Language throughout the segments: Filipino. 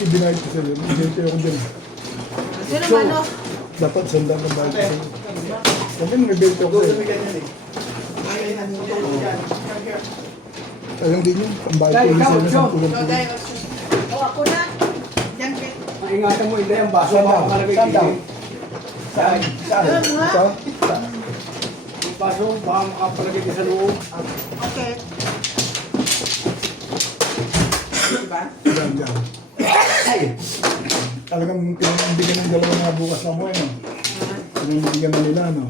ibinayad ko sa'yo. Ibinayad ko dyan. Sino So, ano? dapat sandang ng bayad ko sa'yo. Kami nang ibinayad ko sa'yo. Alam din yun. Ang bayad ko sa'yo na 10,000. Ako na. Diyan, Pet. Ingatan mo, hindi ang baso. Saan daw? Saan? Saan? Doon nga. Saan? Yung baso, baka makapalagay ka sa loob. Okay. Diba? Diyan, diyan. Talagang pinangbigyan ng dalawang mga bukas na mo, ano? Pinangbigyan na nila, ano?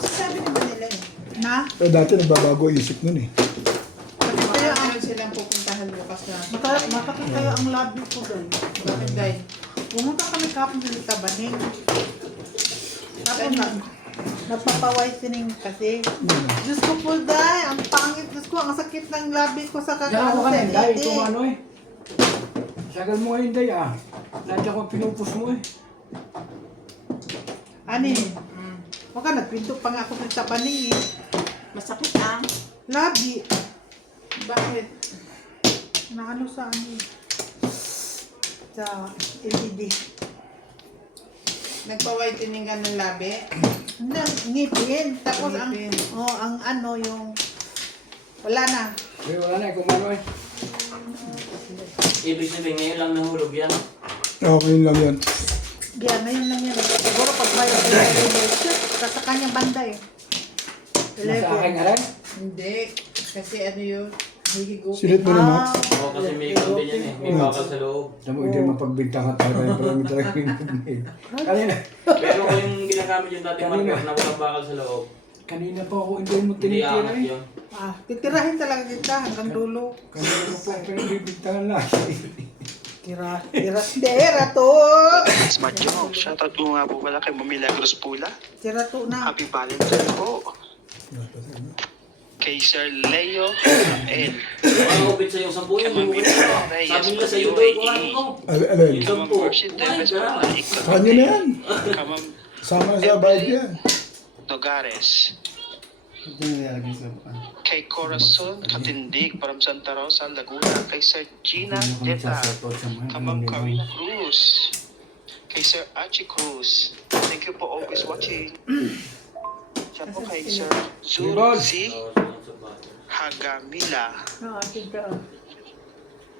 Sabi na ba nila eh? Na? Pero dati nagbabago isip nun eh. Kaya ano silang pupuntahan bukas na. Makakit kaya ang labi ko doon. Bakit dahil? Pumunta kami kapon ng Tabaning. Tapos nagpapawaisening kasi. Diyos ko po dahil, ang pangit. Diyos ko, ang sakit ng labi ko sa Diyan kakaano ako sa ka na, dahil iti. kung ano eh. Sagal mo ngayon, day ah. Nandiyan ko pinupos mo eh. Ani? Huwag ka, nagpinto pa nga ako sa Tabaning eh. Masakit ang Labi. bakit? Na ano sa ano eh. Sa LED. Nagpa-whitening ka ng labi? Ngipin. Tapos Ngipin. ang ano yung wala na. Pero wala na eh, kung ano eh. Ibig sabihin, ngayon lang nahulog yan. Okay lang yan. Yan, ngayon lang yan. Siguro pag bayad sa kanyang banda eh. Nasa akin nga lang. Hindi. Kasi ano yun? Hihigupin. Sinit mo naman. Oo, kasi may konti yan eh. May bakal sa loob. Alam mo, hindi mapagbintangan talaga yung parang talaga yung Kanina, Pero kung yung ginagamit yung dating marker na walang bakal sa loob, kanina pa ako hindi mo hindi tinitira aangat eh. yun. Titirahin talaga kita hanggang dulo. Kanina ko pa pinagbibintangan lang. Tira to. Smart Joe, shoutout mo nga po pala kay Milagros Pula. Tira to na. Happy Valentine po. Kay Sir Leo L. Ang upit sa yung 10 yun, yung sabi nila sa iyo daw kung ano mo. Alin? Yung Kamang 10. Percy Teves po na ikot. Kanya na yan. Kamang Sama sa bayad yan. Dogares. Kay Corazon Katindig from Santa Rosa, Laguna. Kay Sir Gina Jetta. Kamang Karina Cruz. Kay Sir Archie Cruz. Thank you for always watching. Siya po kay Sir Zulzi Hagamila.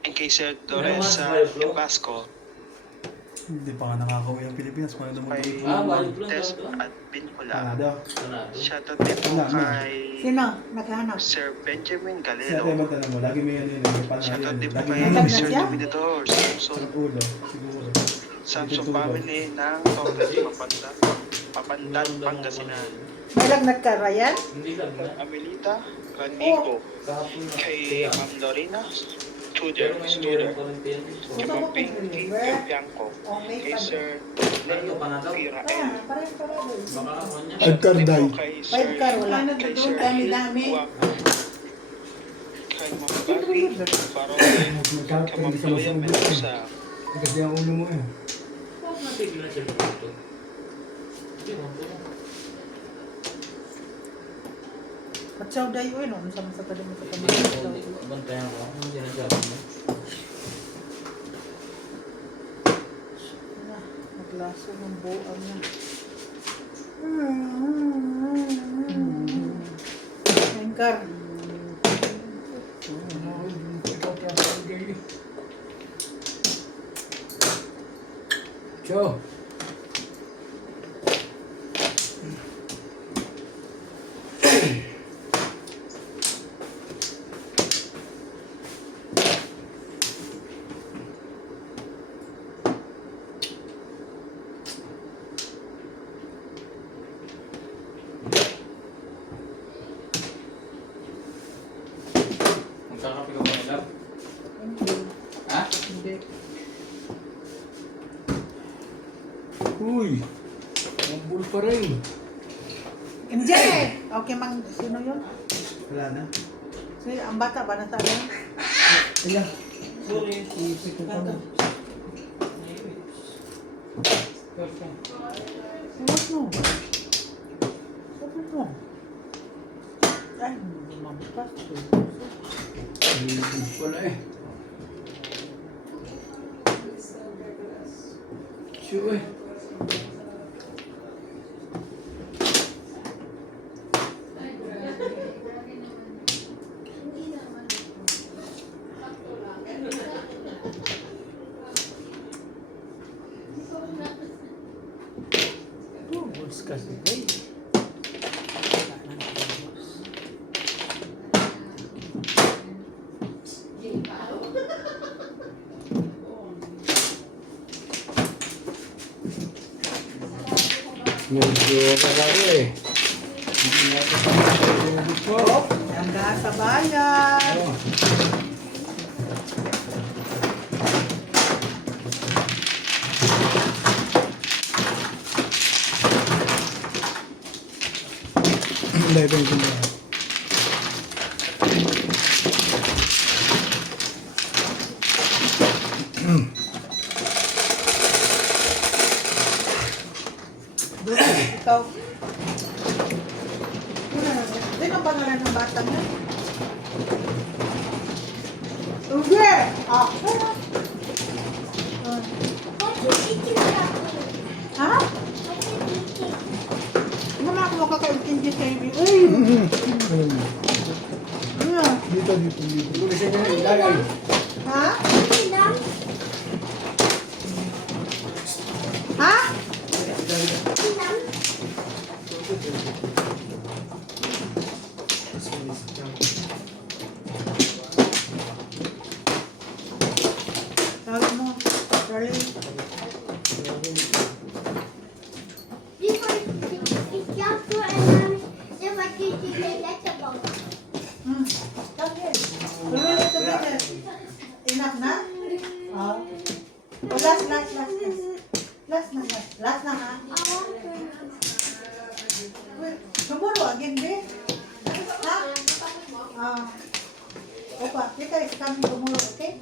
And kay Sir Doresa Embasco. Hindi pa nga nakakauwi ang Pilipinas. Kung ano naman Kay Balik lang Tess daw. at Binhula. Canada. Sanado. Shoutout din po kay Sino? Naghahanap. Sir Benjamin Siya tayo Galero. magtanong mo. Lagi may ano yun. May panahon Shoutout din po Lagi kay may Naglag na Sir siya? Dominador Samson sa ulo. Siguro. Samson family ng Torres Papandan, Pangasinan. May lagnat ka, Ryan? Hindi lang na. Amelita Ranigo. Kahapon na. Kay Ma'am Lorena Studer. Kay Ma'am Pinky Bianco. Kay Sir Leo Pirael. Baka ako niya. Agkarday. Kay Sir Five car, wala. Kay Sir Dami-dami. Kay Ma'am Gabi Barote. Kay Ma'am Chloe Mendoza. Kasi ang ulo mo eh. Huwag natigil na siya dito. Hindi mo po. Patsaw dayo eh, no? Sama sa talim mo sa Hindi kamay. ko. Bantayan ko. Hindi na siya. Naglaso ng buang niya. Engkar. Joe. Magkakapi ka ba nila? Ha? Hindi. Uy. Ang bull pa rin. MJ! Okay, mang, sino yun? Wala na. Si, ang bata ba nasa ano? Ilan? Sorry. Ipito ko na. What no? What no? Ay, hindi mampas. Wala eh. Tissue eh. Ubus kasi guys. Medyo karami eh. Hindi natin pagkakasubok po. Handa sa bayan. Oh. Dahil pa yung tindahan. Ikaw. Sino ang pangalan ng batang yan? Uge! Ako? Ha? Hindi naman ako makakaintindi sa iyo. Uy! Alam mo. Ano yan? Dito. Gusto niya yung ilagay. Ha? Ha? Tawag mo, Charlie. Hmm. Enough na? Oh. Oh, last na ha? Wait, tomorrow again, babe? Ha? Opa, kita is coming tomorrow, okay?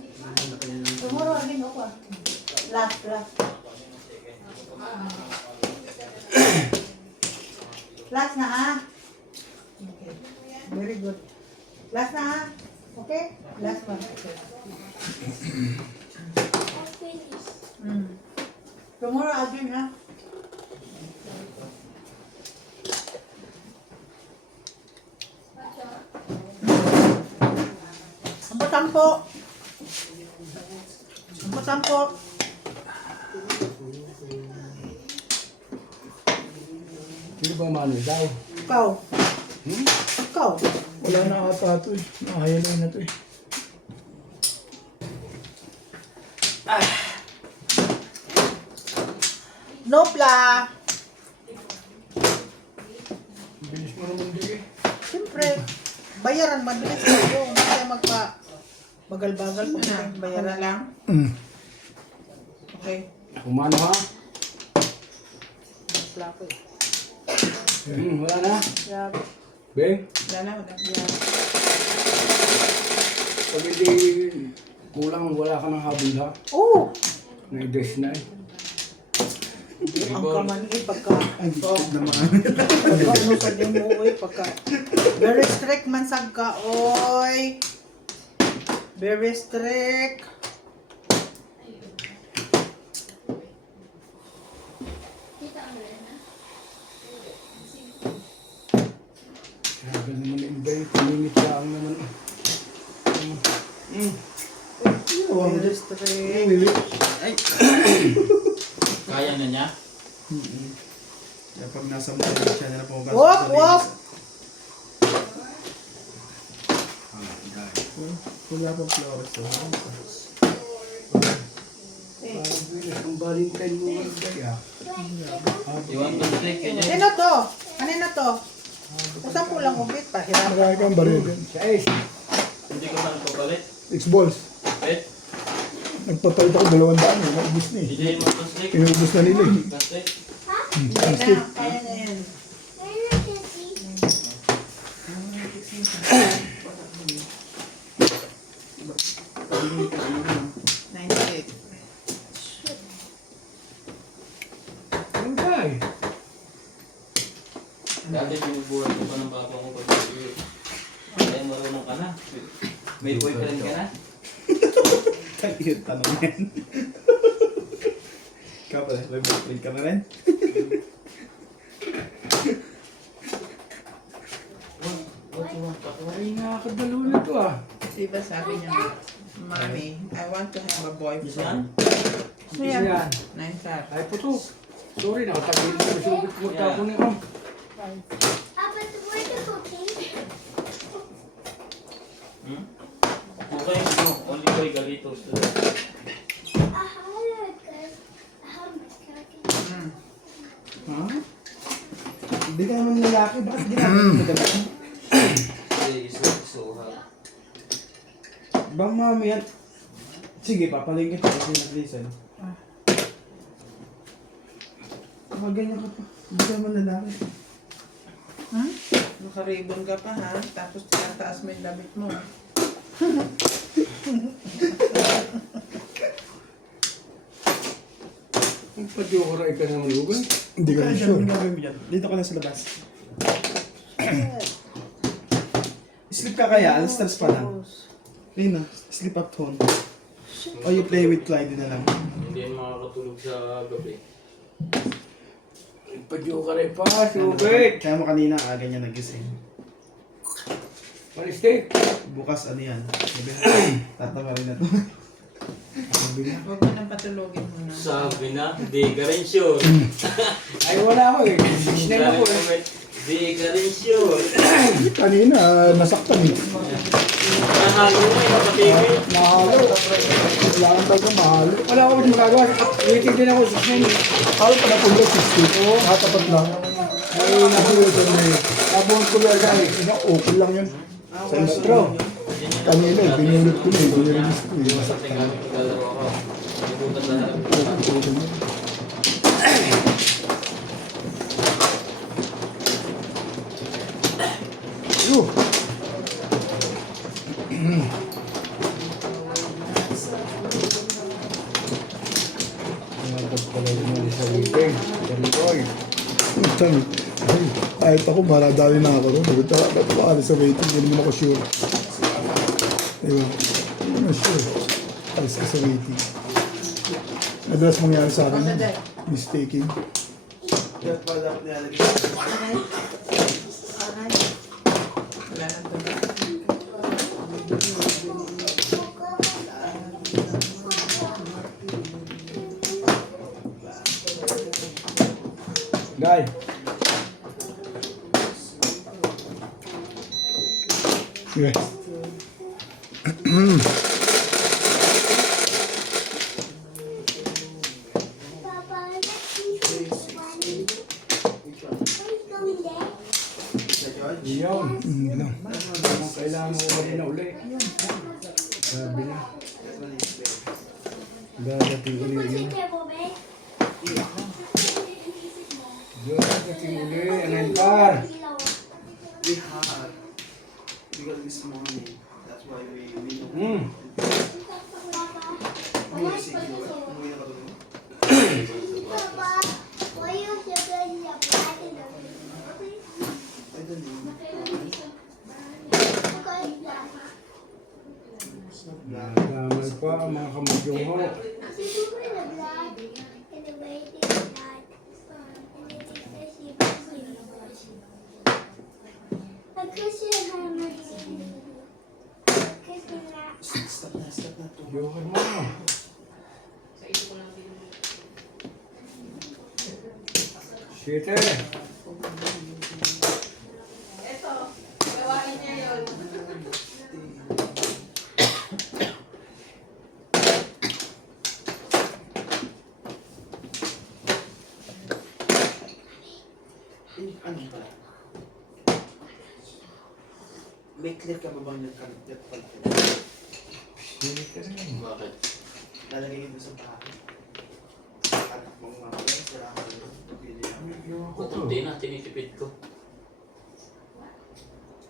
Tomorrow again, opa. Last. Last na ha? Okay. Very good. Last na ha? Okay? Last one. Okay. Tomorrow again ha? Sampo. Sino ba mano daw? Ikaw. Ikaw. Wala na ata ito eh. Nakahayan na ito eh. Nopla. Bilis mo naman di eh. Siyempre, bayaran mabilis tayo. Hindi tayo bagal-bagal kung bayaran lang. Okay. Kumano ha? Nopla ko eh. Wala na? Grabe. Beng? Wala. Pag hindi kulang, wala ka ng habol ha? Oh! Na-dress na eh. Ang kaman eh, pagka... Ang gitid naman. Pagka ano sa din mo, oy, pagka... Very strict man sag ka, oy. Very strict. Grabe naman yung iba eh. Pinimit lang naman. Very strict. Kaya na niya? Kaya pag nasa mga siya na pumapasok Wop, sa wop. Wala pang flowers. Ang Valentine mo nga kaya. Iwan ko steak kanya. Kanino to? Kanino to? Usap ko lang ubit pa. Hirap. Marami kang baril yan. Sa ace. Hindi ko saan papalit. X-balls. Eh, Nagpapalit ako 200 eh. Naubos na eh. hindi mo to steak. Inubos na nila eh. Kasi, Ang stick. Kaya na yan. Ang gay. dati binubuhat ko pa ng papa ko pag kaya marunong ka na. May boyfriend ka na? Yung tanong yan. Ikaw pala, may boyfriend ka na rin? Ay, nakakadalo na to ah. Diba sabi niya, Mommy, I want to have a boyfriend. So yan. Yan. 9 star. Ay po to. Sorry, nakatagil ko sa subit mo tapo na ako. But where's the cooking? Okay, no. Only boy Galitos today. Ha? Hindi ka naman lalaki, bakit di natin madami? So hot. Bang mami yan. Sige, papalingin kita kasi nag-listen. Ganyan ka pa. Hindi ka naman lalaki. Nakaribon ka pa ha, tapos tinataas mo yung damit mo. Ang padyokoray ka naman, Ugan. Hindi ka rin sure. Dito ka na sa labas. Sleep ka kaya? Alas stress pa lang. Ayun na, sleep up phone. O you play with Clyde na lang. Hindi yan makakatulog sa gabi. Ang padyokoray pa, subit. Kaya mo kanina aga niya nagising. Palistik. Bukas ano yan? Sabi, tatawa rin na to. Sabi na. Huwag mo nang patulogin mo na. Sabi na, di ka rin sure. Ay, wala ako eh. Snell ako eh. Di ka rin sure. Kanina, nasaktan eh. Nahalo mo yung kapatigil. Mahalo. Kailangan talaga mahalo. Wala ako din magagawa. Waiting din ako sa snell. Ano pa natulog 60? Oo, katapat lang. Ay, natulog ko na eh. Abong ko lang ay. Okay lang yun. Sa intro. Kanina eh, pinulot ko na eh. Pinurelease ko eh. Sa tingin, maglalaro ako. Ibutan sa harap. Yo! Nagdag pala yung sa weekend. Sorry, Ay, kahit ako, maradali na ako rin. Sabi, ba't ba alis sa waiting? Hindi naman ako sure. Diba? Hindi naman sure. Alis ka sa waiting. Madalas mangyari sa akin, mistaking. Kaya pa dapat nilalagay. Wala nang tulog. Guy. Yes. Papa, let's see one. Are you going there? Iyon. Ano? Kailangan mo ba na uli? Sabi na. Dadating uli Put yun. it there, Bobby. Dadating uli. Anong par? We had. Because this morning, that's why we know. Papa, Umuwi si Gio. Umuwi na ba ito? Papa, why you circling the black and the I don't know. Nalaman pa ang mga kamadyong ho. Stop na to. Joker mo. Shit eh. Ano ba? May clear ka ba bang nagkalit pala? Shit eh. Bakit? Lalagay yun sa bahay. Anak mong mga friends, wala ka rin. Pili ako. Kukunti na, tinitipid ko.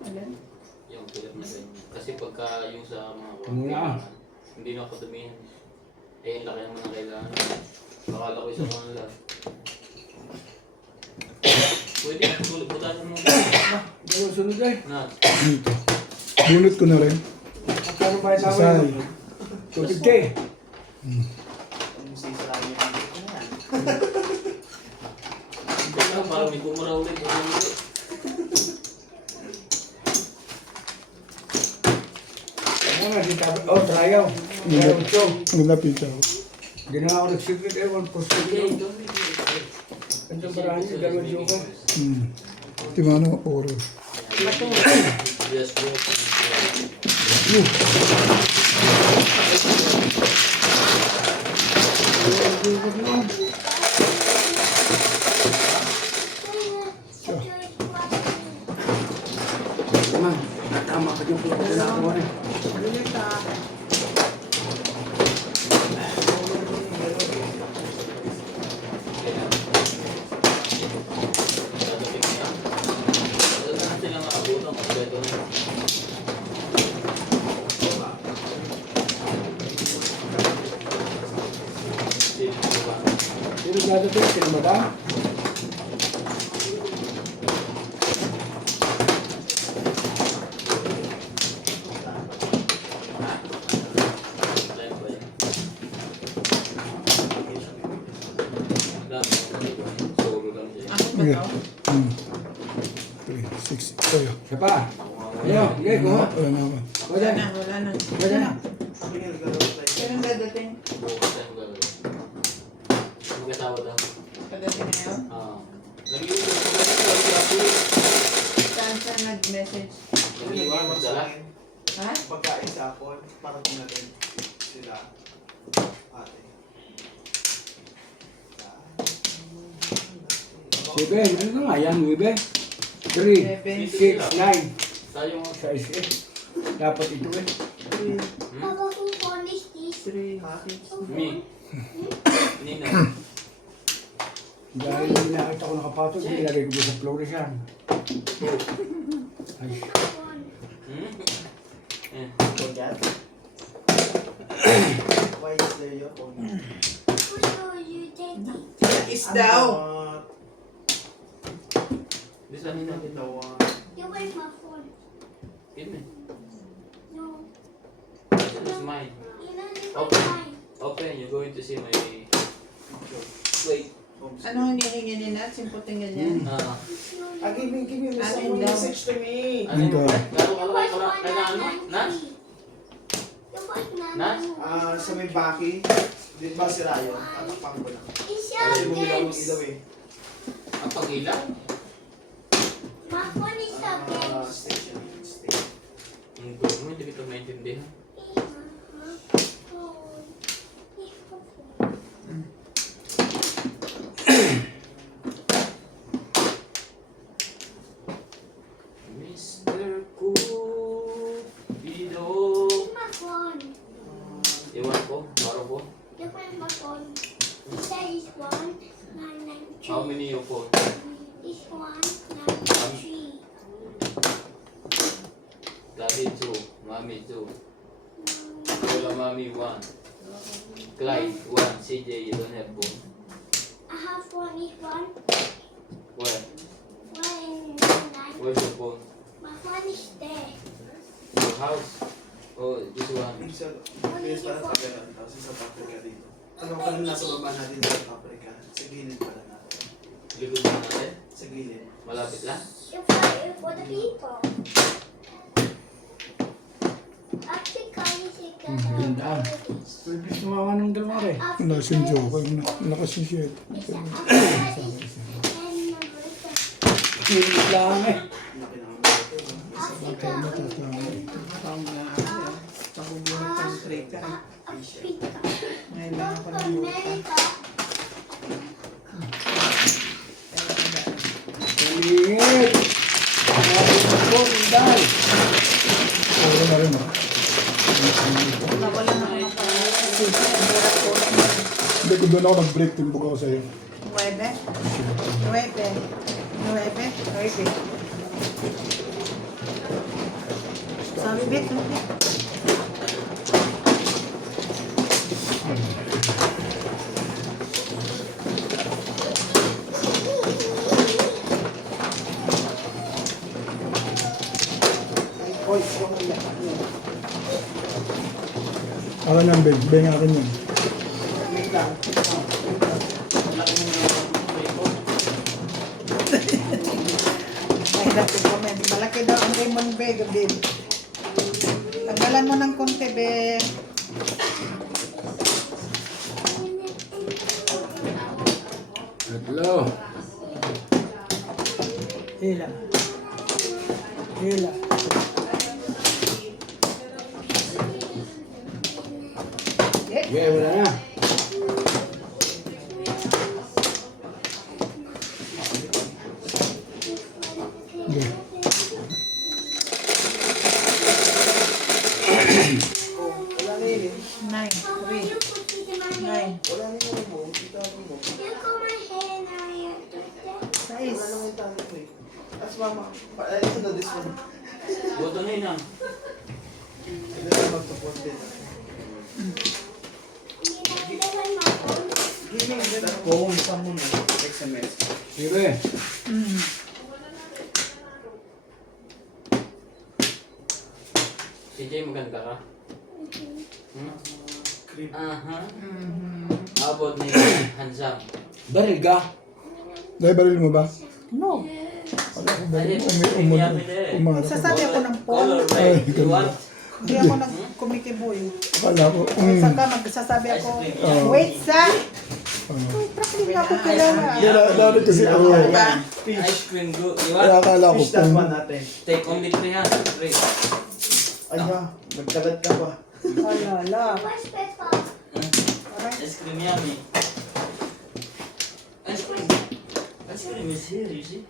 Alin? Yung pilip na ganyan. Kasi pagka yung sa mga Muna. hindi na ako dumihan. Eh, yung laki naman ang kailangan. Akala ko isa ko na lang. Pwede, butasan mo. Ano sunod eh? Na, Bunot ko na rin. Magkano ba yung Sasay. namin? 250. Ang sisirayan yung dito na yan. Hindi lang, parang may bumura ulit. Ano nga, di tabi. Oh, trayaw. Trayaw ito. Ang lapit ako. Hindi na ako nag-secret ewan po sa ito. Ang marami, dalawang joker. Timano, oro. Yes, bro. Naman, natama ka dyan po. Wala ako eh. Ulit ah. Sino dadating? Sino madam? Okay. 3, 6. Tayo. Siya pa. Ayaw, sige, kuha. Wala na ako. Kuha Wala dyan. na, wala na. Kuha dyan. Kailan dadating? Dadating ngayon? Saan siya nag-message? Ha? Pagkain sa hapon, para natin sila. Ate. Seven, ano na nga yan, Wibe? 3, 6, 9. Tayo nga. Sa isa. Dapat ito eh. 3, Papa, who furnished this? 3, 6. Me. Nina. Dahil hindi nakita ko nakapatog, nilagay ko sa flores yan. Ay, Forget. Why is there your phone? Who showed you, Daddy? Is daw. This one, Nina. You want my phone? Give me. No. This is mine. You know this Okay. is mine. Open, you're going to see my... Wait. Ano hinihingi ni Nat? Simputin ganyan. Give me Amin someone daw. message to me. Ano yung You watch kala ano? Nas? You watch Nas? Sa may baki. Di ba si Ryan? Tatakpang ko lang. It's Kasi your bumila akong games. ilaw eh. Ang pag-ilaw? My phone is your games. Station. Ang gulo mo, hindi kita maintindihan. Mr. Cupido. My phone. Iwan ko, baro ko. Look at my phone. It says 1992. How many you phone? This one, 93. Daddy 2, Mommy 2. Lola Mommy 1. Clyde 1. CJ, you don't have phone. I have one is one. Where? One in 9. Where's your phone? My phone is there. Your house? Oh, this one. Minsan, please para sa ganun. Tapos sa paprika dito. Ano pa rin nasa baba natin sa paprika? Sa gilid pala natin. Likod na natin. Sa gilid. Malapit lang. For the people. Actually, can you take that Ganda. out? Pwede sumawa ng dalawa rin. Wala siyang joker na. Lakas yung shit. Pilit lang eh. Laki ng Africa. Parang na ako. Pakubuhat ng trigger. Africa. Ngayon lang ako ng America. Pilit. Nakapit po, Inday. Oro na rin, ah. Nawala na ako ng pangalan. Kasi ang hirap ko. Hindi, kung doon ako nag-break, timbog ako sa'yo. 9. 9. Sabi, Bet. Hoy, yung ulit. Akin yan, Beng. Beng, akin yan. Wait lang. Laki Malaki comment. Malaki daw ang lemon be, Gabin. Tanggalan mo ng konti, be. Tatlo. Hila. Hila. Okay, wala na. Okay. Nine. Three. Nine. Sais. As mama, ito na this one. Boto na yun ah. Ito na magtupot din. Give me that phone, someone SMS. Sige. CJ, maganda ka? Hmm? Aha. Abot ni Hansam. Baril ka? Dahil baril mo ba? No. Wala akong baril mo. Umarap. Sasabi ako ng Color phone. red. You want? Hindi ako nagkumikiboy. Akala ko. Saka magsasabi ako, Oh. wait sa... Uy, prakling ako kilala. Dami kasi ako. Ice cream go. You Kaya want? akala ko Fish that kung one natin. Take only 3 ha. 3. Ay ba, nagkalat ka pa. Alala. Ice cream yummy. Ice cream. Ice cream is here, you see?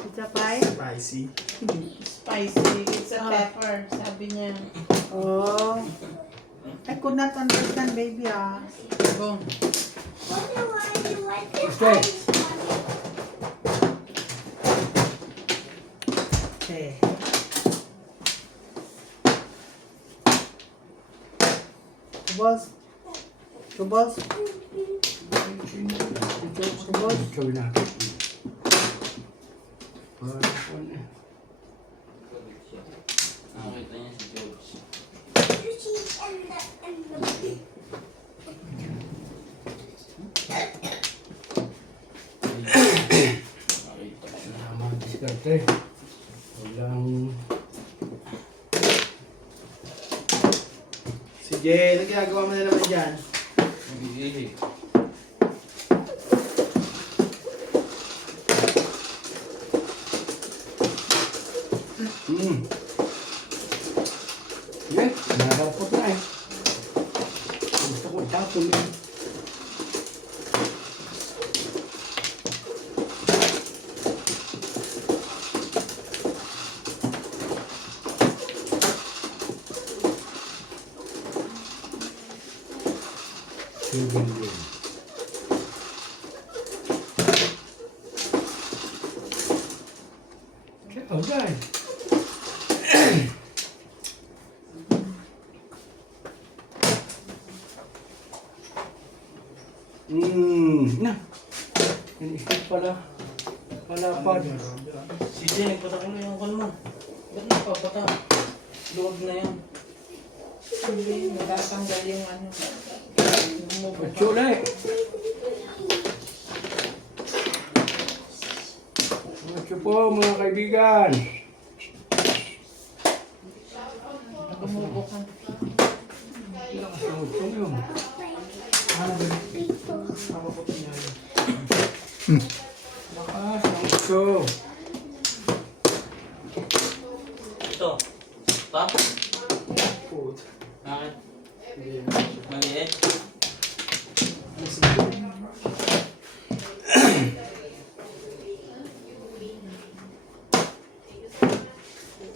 Pizza pie? Spicy. Spicy. It's a pepper, sabi niya. Oh. I could not understand, baby, ah. Go. Okay. Okay. Tubos. Tubos. Tubos. Gawin natin. Nakita niya si George. Salamat, diskarte. Walang... Sige, ano ginagawa mo na naman dyan? Hindi. Yeah, nakakapot na eh. Gusto ko itapon eh. Seven yun. Oh, guys. Na. Inisip pala. Palapad. CJ, nagpatak mo yung kalma. Ba't nagpapatak? Luwag na yan. Hindi, matatanggal yung ano. Matsula eh. Matso po mga kaibigan. Gumubo ka. Matso yun. Lakas, matso. Ito. Stop. Bakit? Maliit.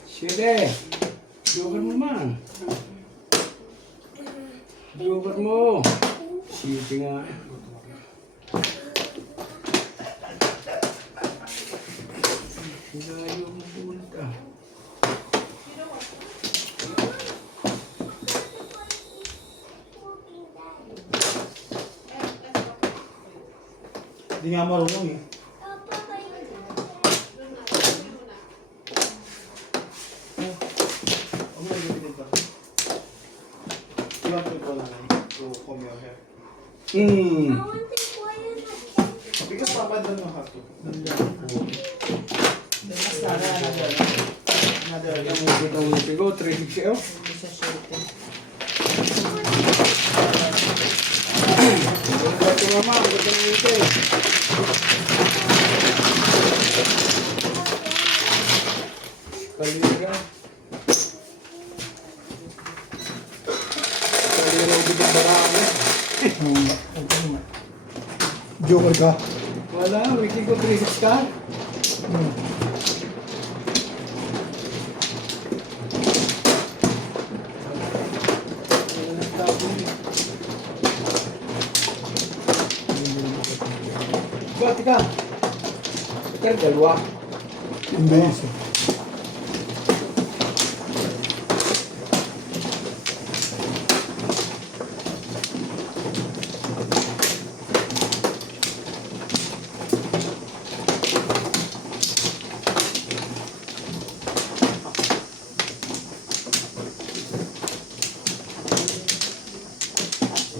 Sige. Dugan mo man. Dugan mo. Sige nga. Layo mo punta. Hindi nga marunong eh. Huwag mo nagbitin pa. You want to go na to comb your hair? Hmm. Sabi Because Papa don't know how to. Another. Kaya mo ito ang ngiti ko, 360L. Hindi siya shorty. Wala ito mama, wala ito ng ngiti. Kalira. Kalira ang bitang baraan. Joker ka. Wala, wiki ko 360 ka. Ba't ka? Ikaw dalawa. Hindi isa.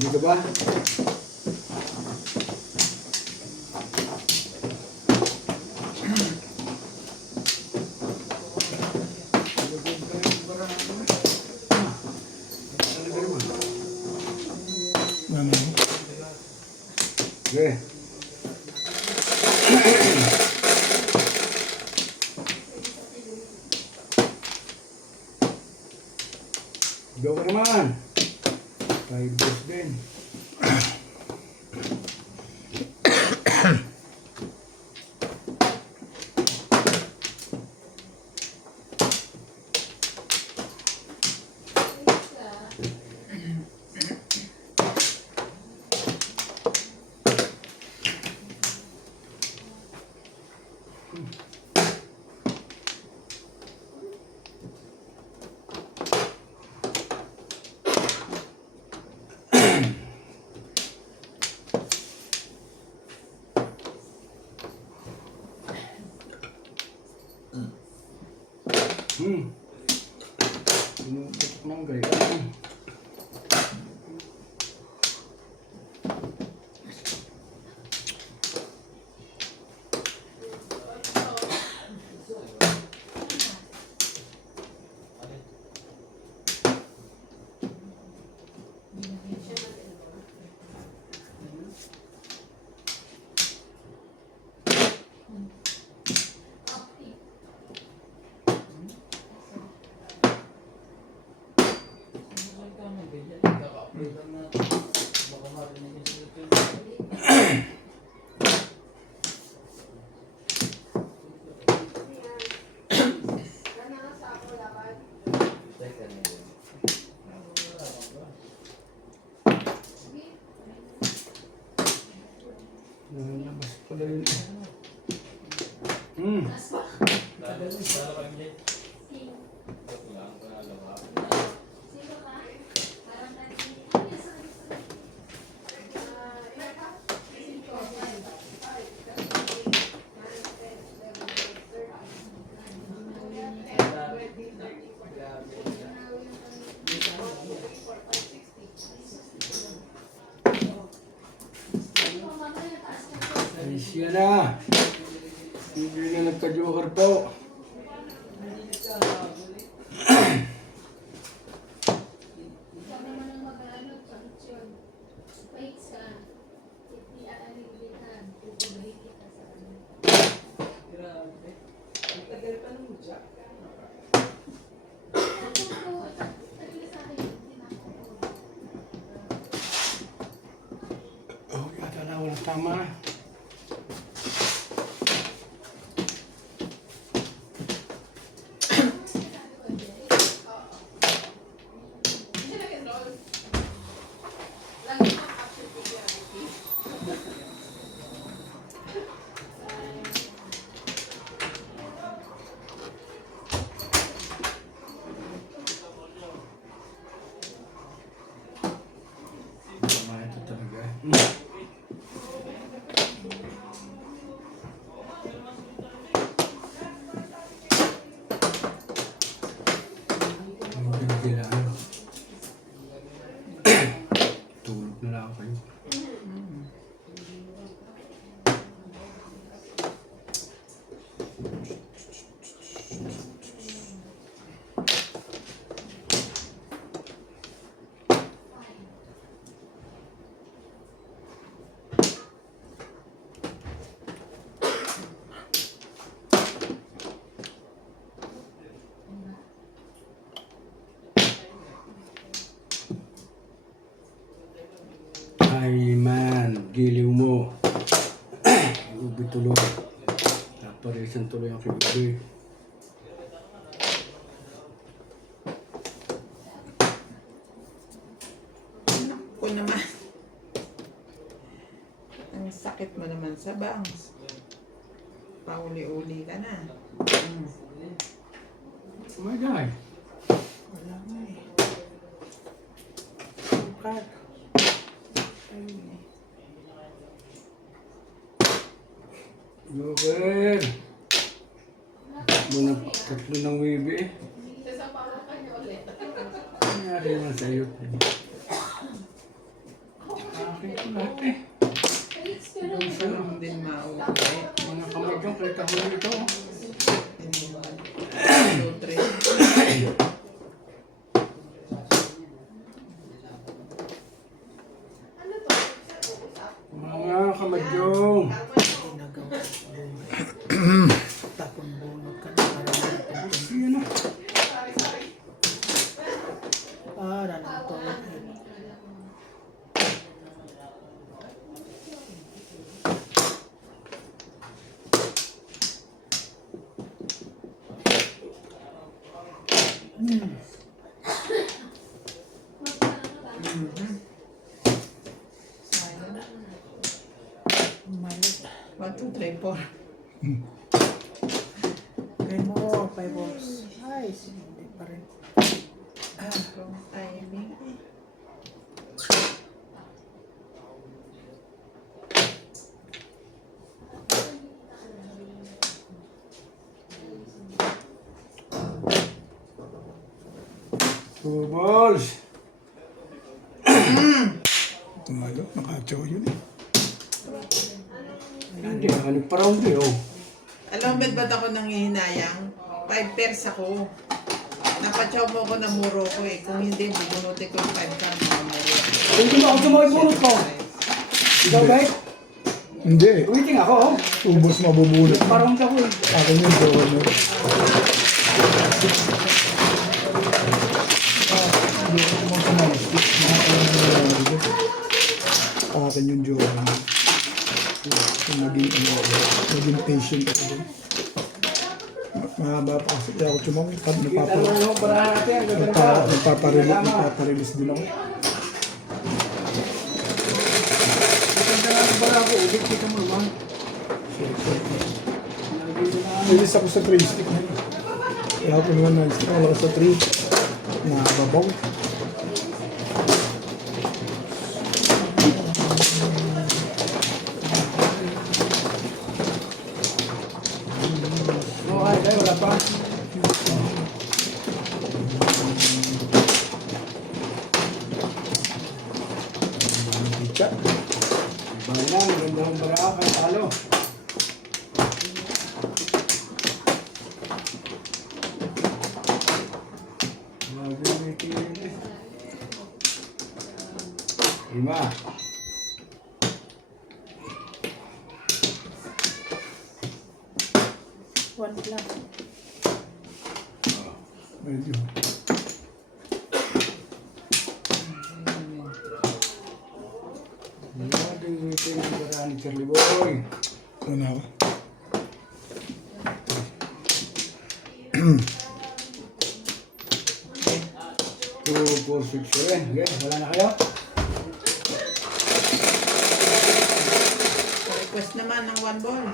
Hindi ka ba? Ano? Okay. Go ka naman. 5 days din. Pinuputok ng gaya. Nalabas pala yun. Ay, siya na. Hindi na nagka-joker po. Oh, yata na walang tama. Tama ito talaga. Tulog na lang kayo. Ay man, giliw mo. Ubi tuloy. Naparisan tuloy ang kibubi. Naku naman. Ang sakit mo naman sa bangs. Pauli-uli ka na. Oh my God. Wala nga eh. Card. Ayun eh. Joker. Muna tatlo ng wibi eh. Nangyari naman sa'yo. Akin ko lahat eh. Sarang din mauwi. Mga kamay ko, kita ko nito. 2, 3. Mga kamadyong. Tapon bunot ka na para Yan na. para ng to. Malit. 1, 2, 3, 4. Kaya mo, 5 balls. Ay, hindi pa rin. Wrong timing. Two balls. Tumalo, nakachaw yun eh. Hindi ka nagpa-round eh oh. Alam mo ba't ako nangihinayang? 5 pairs ako. Napatsaw mo ako na muro ko eh. Kung hindi, bubunutin ko yung 5 card na muro. Hindi mo ako sumakibunot ko. Ikaw ba? Hindi. Waiting ako oh. Ubos mabubulot. Parang ako eh. Akin yung joker mo. Akin yung joker mo. Naging patient ako dun. Mahaba pa kasi kaya ako tsumawin. Kita naman yung para natin. Gaganda. Nagpaparelease din ako. Gaganda na ang bara ko. Ubit kita mo naman. Release ako sa 3 stick na yun. Kaya ako naman na-stick ako sa 3. Nababaw. Okay, wala pa. Picha. Bahala, maganda ang bara ka. Talo. Lima. One plus. Medyo. Ito yung bara ni Charlie Boy. Ano na ako? Two, four, six, seven. Okay, wala na kayo? Request naman ng 1 ball.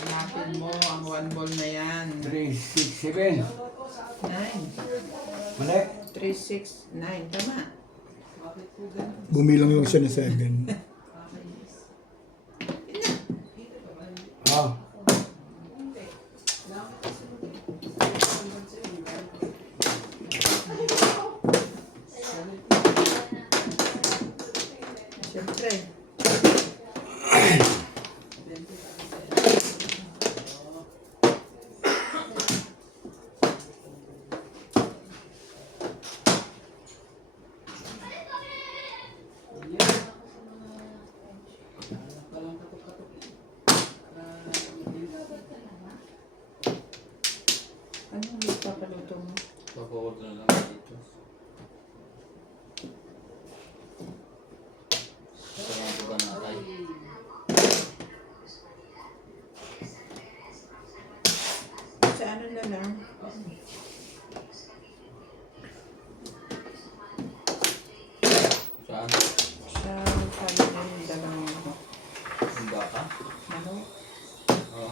Hanapin mo ang 1 ball na yan. 3, 6, 7. 9. Mali. 3, 6, 9. Tama. Bumilang yung siya na 7. Oh. Siyempre. ka? Ano? Oo.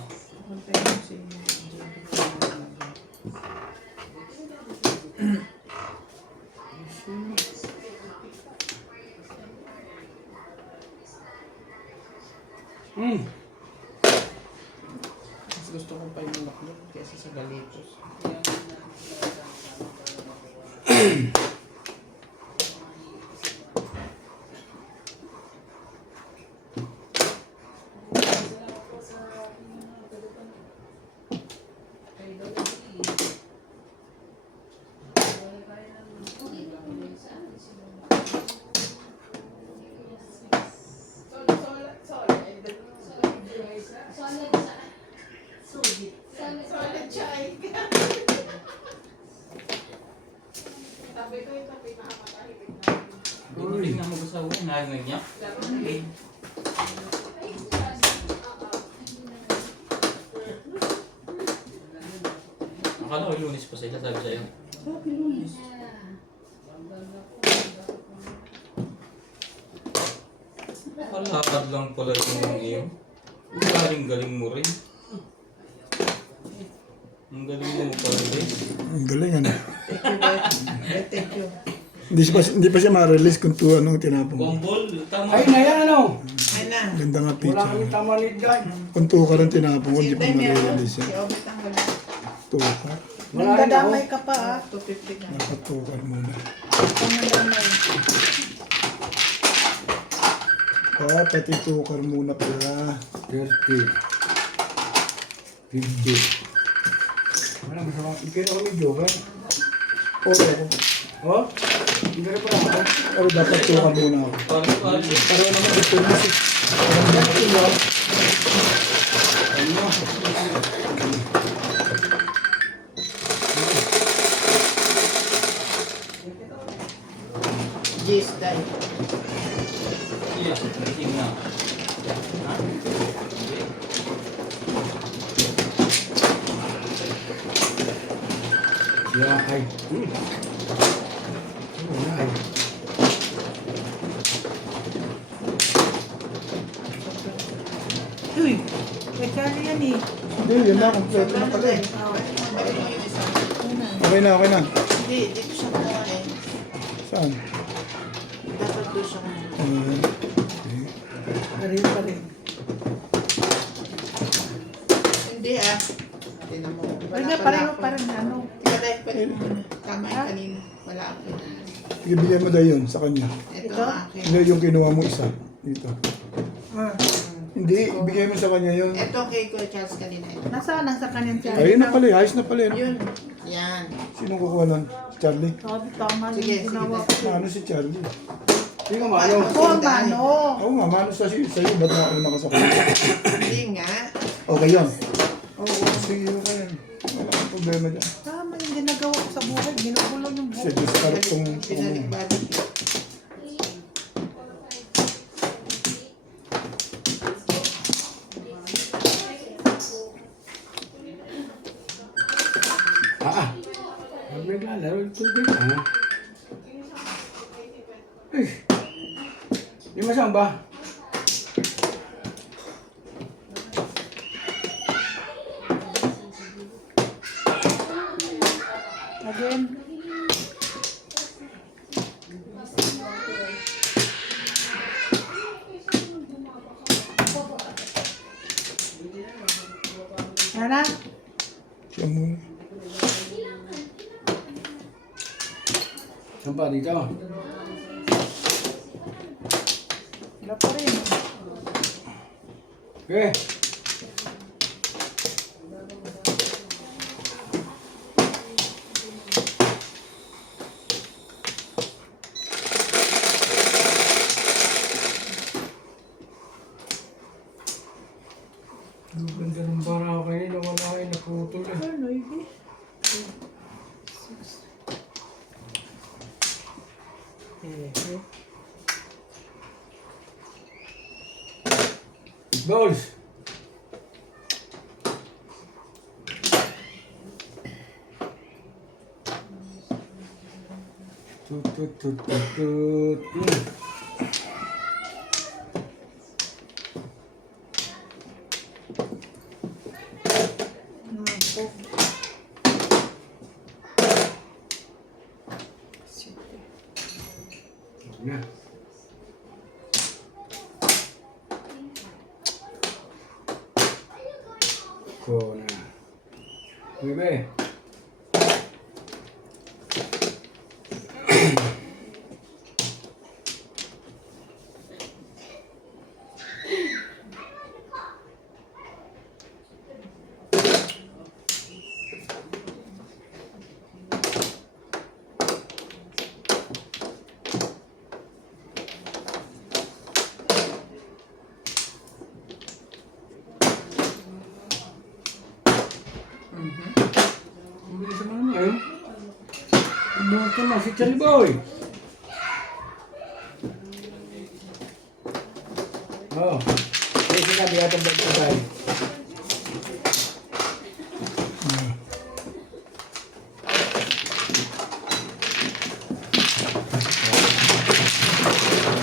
Antay mo si Hmm. Mas gusto ko pa yung laklok kaysa sa galitos. Hindi mo tingnan mo sa ulo. Narinig niya? Akala ko Lunes pa sila, sabi sa'yo. Sabi lunes. Kalakad lang pala yung iyo. Galing-galing mo rin. Ang galing mo pala rin. Ang galing ano. Thank you. Hindi pa siya ma-release kung anong tinapong. Bombol, tama. Ay na yan ano. Ay na. Ganda nga Wala picture. kami tama ni guy. Kung ka rin tinapong, Si hindi pa Inday meron. ma-release Si yan. Obet ang wala. Tuka. Wala rin ako. Nagdadamay ka pa ah. 250 ka. Nakatukar muna. Nagdadamay. Pati tukar muna pala. 30. 50. Wala masama. Ikero kami joker. Okay. Oh? Ikero pa ako. Pero dapat tukar muna ako. Parang Para naman dito na si... Yes, dahil. iya, tingnan. Ha? Yeah, ay. Wala ay. Uy, may kali yan eh. Hindi, yun na. Kompleto na pala eh. Balik mo yung isa. Okay na, okay na. Hindi, dito siya kumuha eh. Saan? Dapat doon siya kumuha. Pareho pa rin. Hindi ah. Tinan mo. Pwede pareho pa rin ano. Tika dahil pwede mo muna. Tama yung kanina. Wala ako. Ibigay mo dahil yun sa kanya. Ito Ito? ang akin. Hindi, yung kinuha mo isa. Dito. Ah. Hindi, ibigay mo sa kanya yun. Ito ang kay Kuya Charles kanina. Ito. Nasaan ang sa kanyang tiyan? Ayun na pala eh. Ayos na pala eh. Yun. Yan. Sino kukuha nun? Si Charlie? Sabi tama Sige, yung ginawa sige. ko. Ano si Charlie? Hindi ka maano. Ako ang ano. Oo nga, mano sa'yo. Ba't na ako nakasakot? Hindi nga. Okay yun. Oo, sige, okay yan. Wala akong problema dyan. Tama yung ginagawa ko sa buhay. Ginugulong yung Kasi buhay. discard tong... Binalik-balik. Pag naglalaro, tubig ka. Ay. Di masama ba? Again. Ana? Siya muna. Saan pa dito? Wala pa rin. Okay. Ganda ng bara ko kanina, wala kayo naputol eh. Ano yun? Balls! Tut tut tut tut tut. ko na. Bebe. Ang bilis naman eh. Umuha ka na si Charlie Boy. Oh. Kasi ka, di atang bagay.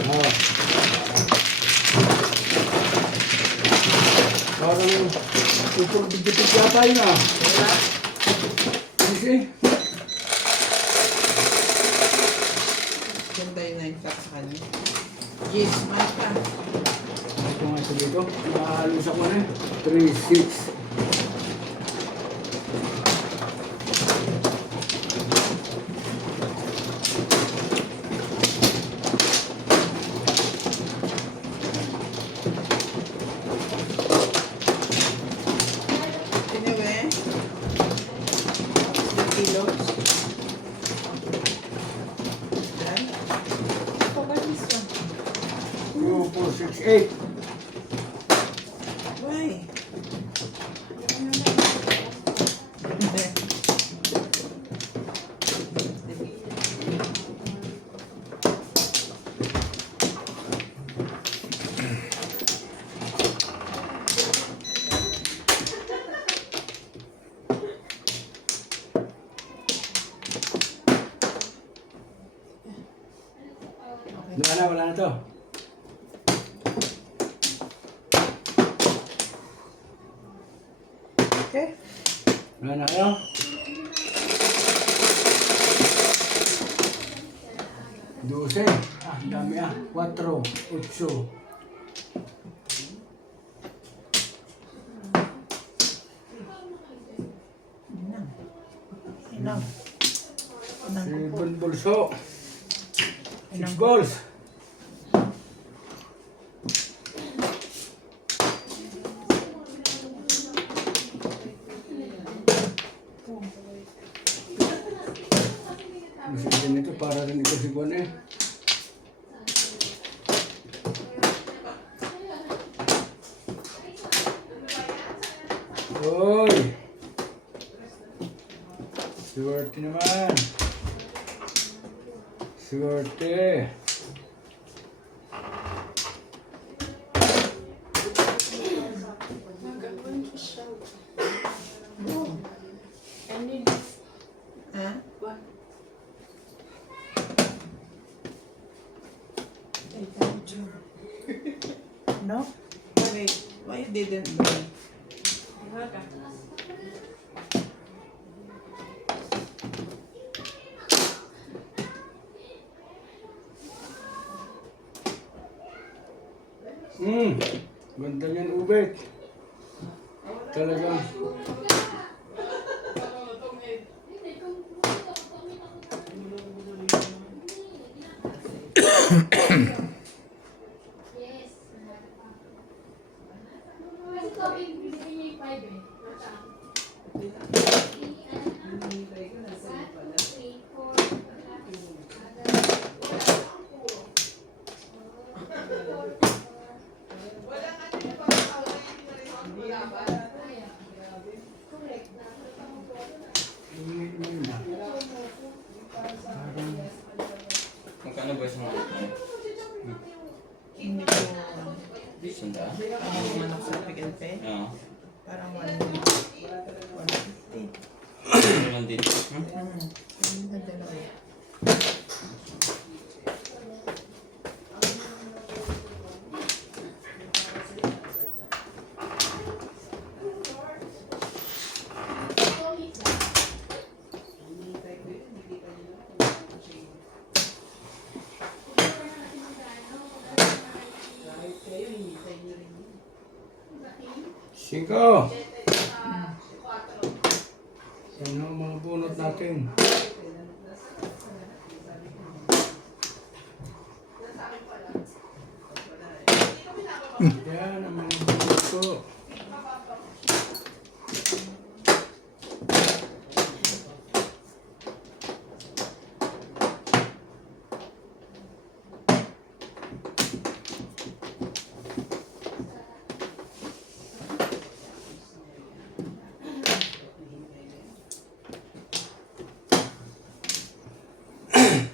Oh. Parang super bigit yata yun ah. Kasi, Ganda yun na yung sa kanya. Yes, Marta. ito nga ito dito. Nakahalos ako na eh. 3, 6. Sino eh? 3 kilos. Yan. 2, 4, 6, 8. Why? Wala na to. Okay. Wala na kayo? Dose. Ah, dami ah. 4, 8. Ilang? 7 bulso. 6 balls. Masih nito para rin ito si Juan eh. Oy! Swerte naman. Swerte. Ha? No? Why you didn't buy? Ganda niyan ubet. Talagang. Magkano ba isang Hindi ko sunda? ano manok sa Pick and Pay. Oo. Parang 150. Ano naman dito? Ang dalawa. Cinco. Yan ang mga bunot natin. Yan ang mga bunot ko.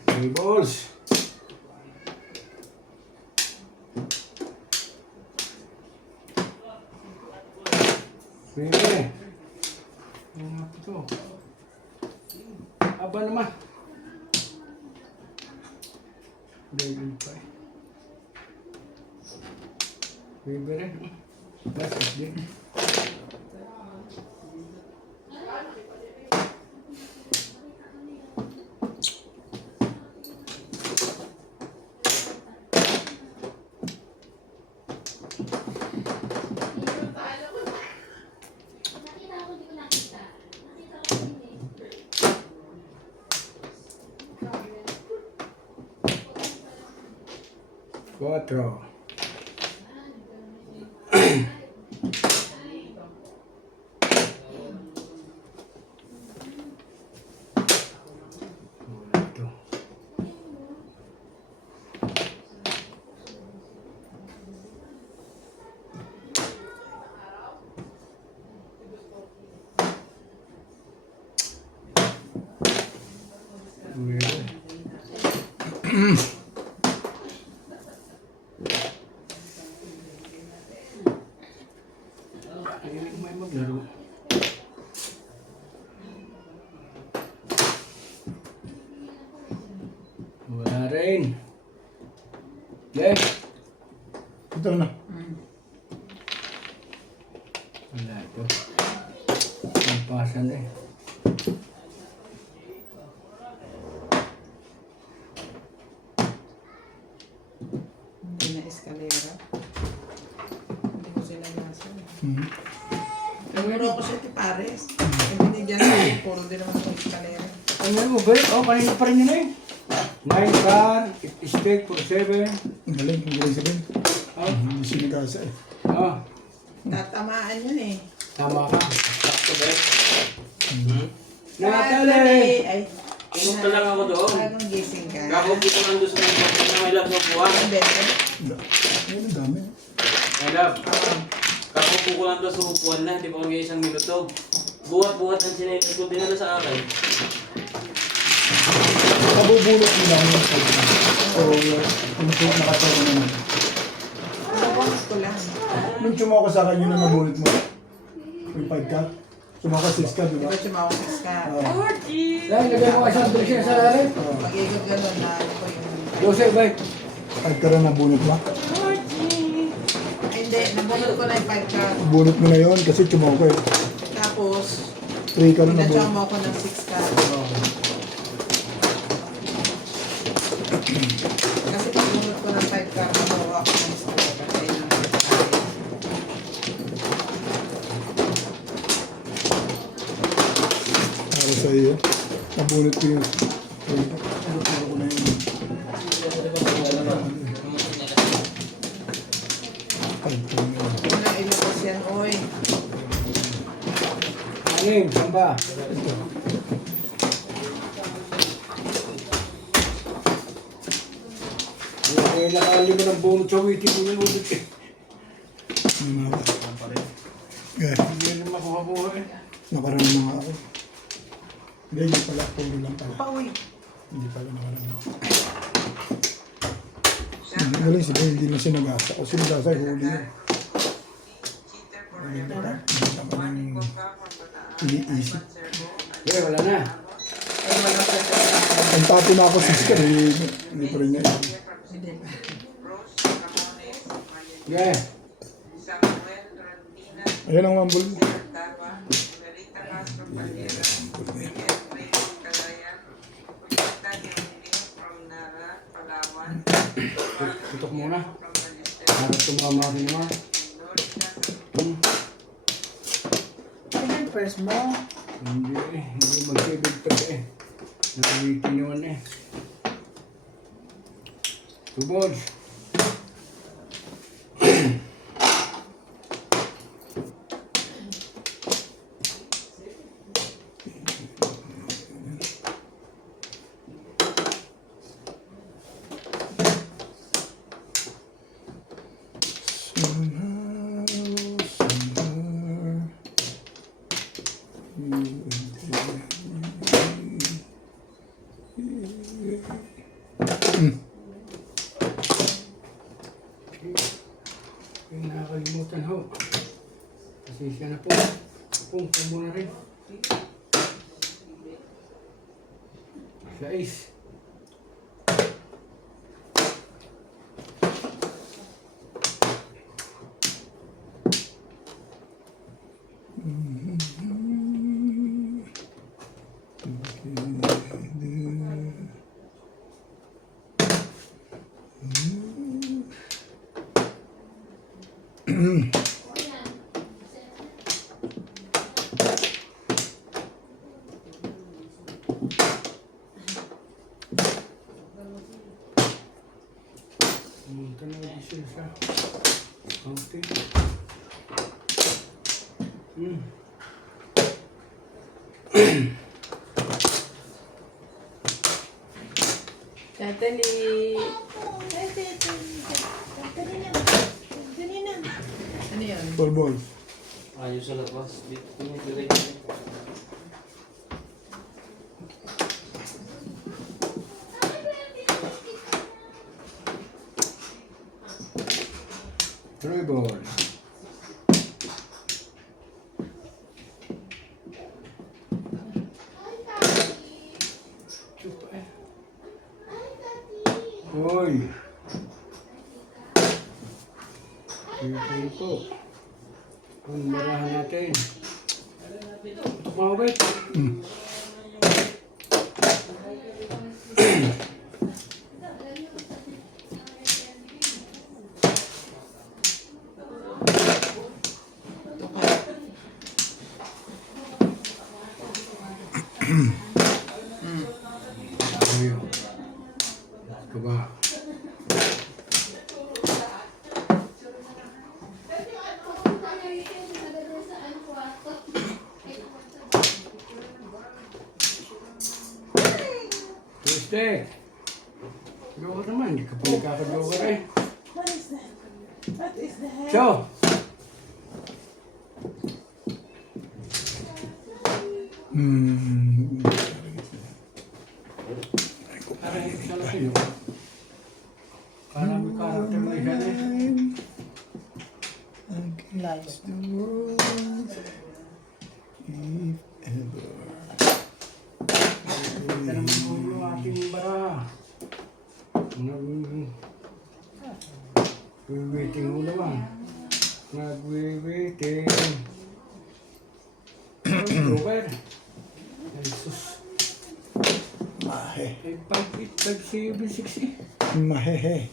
Hey, balls. Pwede. Ano nga po ito? Aba naman. Baby pa eh. Baby rin. That's it. Cuatro. Ito. Hindi ko may maglaro. Wala rin. Okay. Ito na. Wala ito. Ang pasan eh. Hindi na eskalera. Hindi ko sila nasa. Hmm. Namuro ko siya ti Pares. Binigyan ko, puro din naman sa eskalera. Ano mo ba? Oh, kanina pa rin yun eh. 9 car, steak for 7. Ang galing, ang galing sabihin. Oh, Hindi sinigasa eh. oh. Tatamaan yun eh. Tama ka. Sakto ba? Natalie! Ay, Pumunta lang ako doon. bagong gising ka. Kapag dito nandun sa mga na may love sa upuan. Ang bete. Ayun, ang dami. My love. Kapag ko lang doon sa upuan na, hindi pa kami isang minuto. Buhat-buhat ang sinelas ko dinala sa akin. Kabubulot nila ang mga pagkakas. O, kung po nakatawa naman. Nabonus ko lang. Nung tsumoko sa akin, yun ang nabulot mo. Yung 5 ka. Tsumoko 6 ka, di Di ba? ba sumawakis ka? Oo. Dahil lagay mo isang drink sa lalim. Pag-ikot gano'n na ano ko yung... Jose, bye. 5 ka rin nabulot ba? Ay, hindi, nabunod ko na yung 5 ka. Bunot mo na yun kasi tsumoko eh. Tapos, 3 ka rin pinatsak nabulot. mo ako ng 6 ka. Kasi pag bunod ko ng 5 ka, nabawa ako ng score. Kasi yun ang Para sa iyo. Nabunot ko yun. Nabunot ko na yun. 5 ka rin yun. unang ilabas yan, oy. Anim, samba. Kaya nakali mo ng bunot sa wiki mo yung udot eh. Ano na ako? Okay. Hindi rin makuha eh. Nakarami na nga ako. Hindi, hindi pala. Puro lang pala. Pauwi. Hindi pala nakarami. Hindi galing sila. Hindi na sinagasa. O sinagasa, huli yun. Hindi pa ng iniisip. Okay, wala na. Ay, walang pwede. Ang tapo na ako 6 ka. Hindi pa rin niya. Hindi ba? Okay. Ayan ang mambul mo. Tutok muna. Para tumama rin naman. Ano yung first mo? Hindi magsibig pa eh. Nakawitin naman eh. Two balls. Somehow, somewhere, you Ay, nakakalimutan ho. Pasensya na po. Kung muna rin. 6. Pumunta na ulit siya sa county. Natalie. Ano yun? 4 balls. Ayos sa labas. Tingin ko rin. Three balls. Chupa eh. Hoy. Sige po. Kung marahan natin. Tumawit. Ayo. Coba. Tuesday. Joker naman, hindi ka pa nagkaka-joker eh. What is that? What is that? Show! Parang isa lang sa'yo. Parang may karakter mo isa na eh. Against the world, if ever. Ito naman mo yung ating bara. Nag-waiting mo naman. Nag-waiting. Joker. Ay, sus. Mahe. Ay, 5, 8, 5, 7, 6 eh. Mahehe.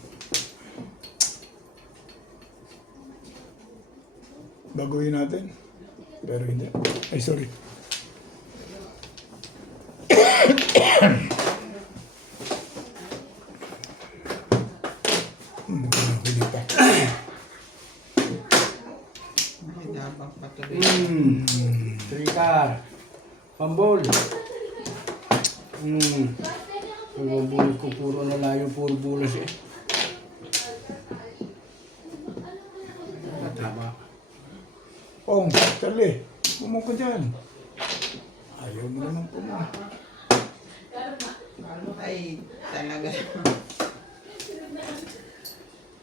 Baguhin natin. Pero hindi. Ay, sorry. Hindi pa. Hinabang patuloy. 3 car. Pambol. Pambol ko puro na layo, puro bulas eh. Tama. Pong, Charlie, pumo ka dyan. Ayaw mo naman pumo. Ay, talaga.